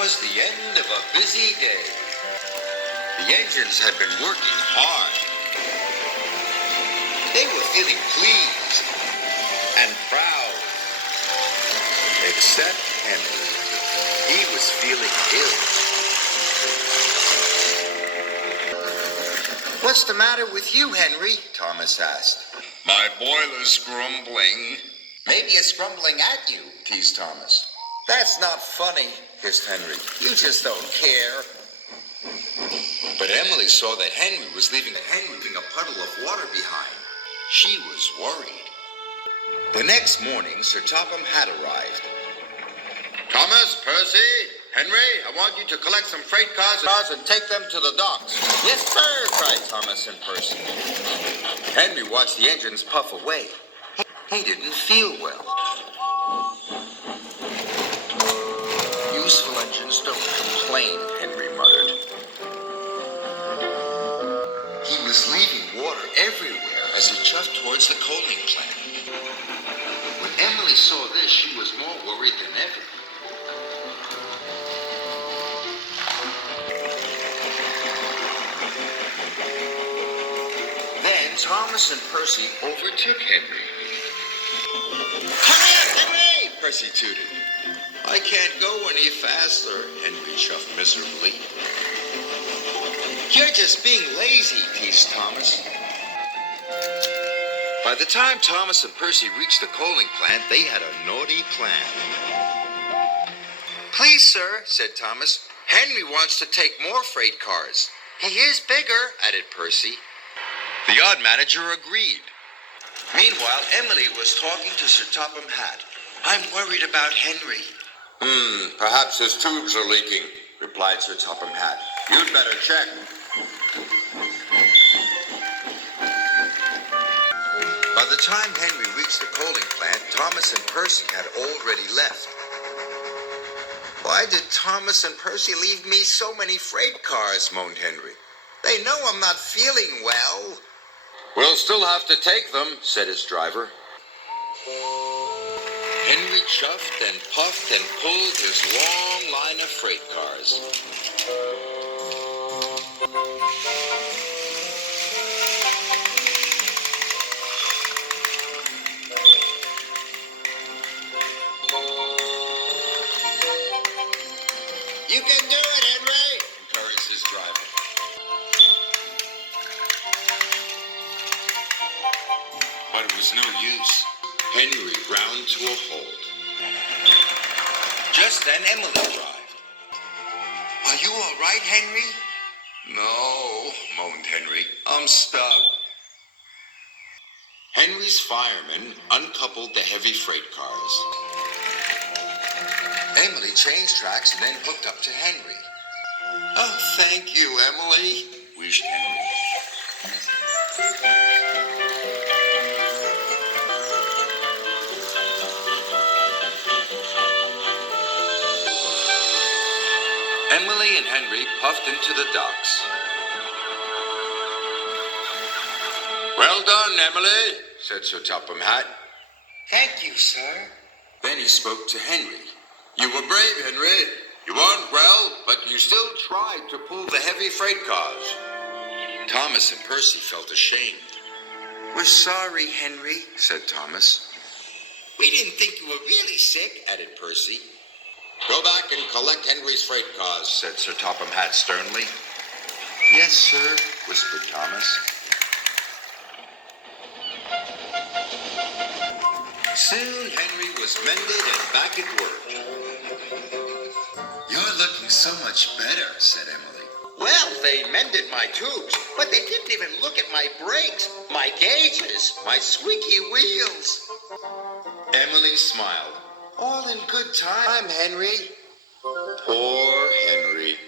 was the end of a busy day. The engines had been working hard. They were feeling pleased and proud. Except Henry. He was feeling ill. "What's the matter with you, Henry?" Thomas asked. My boiler's grumbling. "Maybe it's grumbling at you," teased Thomas. "That's not funny," hissed Henry. "You just don't care." But Emily saw that Henry was leaving a puddle of water behind. She was worried. The next morning, Sir Topham had arrived. "Thomas, Percy, Henry, I want you to collect some freight cars and take them to the docks." "Yes, sir," cried Thomas and Percy. Henry watched the engines puff away. He didn't feel well. "Useful engines don't complain," Henry muttered. He was leaving water everywhere as he chuffed towards the coaling plant. When Emily saw this, she was more worried than ever. Then Thomas and Percy overtook Henry. "Hurry up, Henry!" Percy tooted. "I can't go any faster," Henry chuffed miserably. "You're just being lazy," teased Thomas. By the time Thomas and Percy reached the coaling plant, they had a naughty plan. "Please, sir," said Thomas, "Henry wants to take more freight cars." "He is bigger," added Percy. The yard manager agreed. Meanwhile, Emily was talking to Sir Topham Hatt. "I'm worried about Henry." Perhaps his tubes are leaking," replied Sir Topham Hatt. "You'd better check." By the time Henry reached the coaling plant, Thomas and Percy had already left. "Why did Thomas and Percy leave me so many freight cars?" moaned Henry. "They know I'm not feeling well." "We'll still have to take them," said his driver. Henry chuffed and puffed and pulled his long line of freight cars. "You can do it, Henry," encouraged his driver. But it was no use. Henry ground to a halt. Just then Emily arrived. "Are you all right, Henry?" "No," moaned Henry. "I'm stuck." Henry's firemen uncoupled the heavy freight cars. Emily changed tracks and then hooked up to Henry. "Oh, thank you, Emily," wished Henry. Emily and Henry puffed into the docks. "Well done, Emily," said Sir Topham Hatt. "Thank you, sir." Then he spoke to Henry. "You were brave, Henry. You weren't well, but you still tried to pull the heavy freight cars." Thomas and Percy felt ashamed. "We're sorry, Henry," said Thomas. "We didn't think you were really sick," added Percy. "Go back and collect Henry's freight cars," said Sir Topham Hatt sternly. "Yes, sir," whispered Thomas. Soon Henry was mended and back at work. "You're looking so much better," said Emily. "Well, they mended my tubes, but they didn't even look at my brakes, my gauges, my squeaky wheels." Emily smiled. "All in good time, Henry." Poor Henry.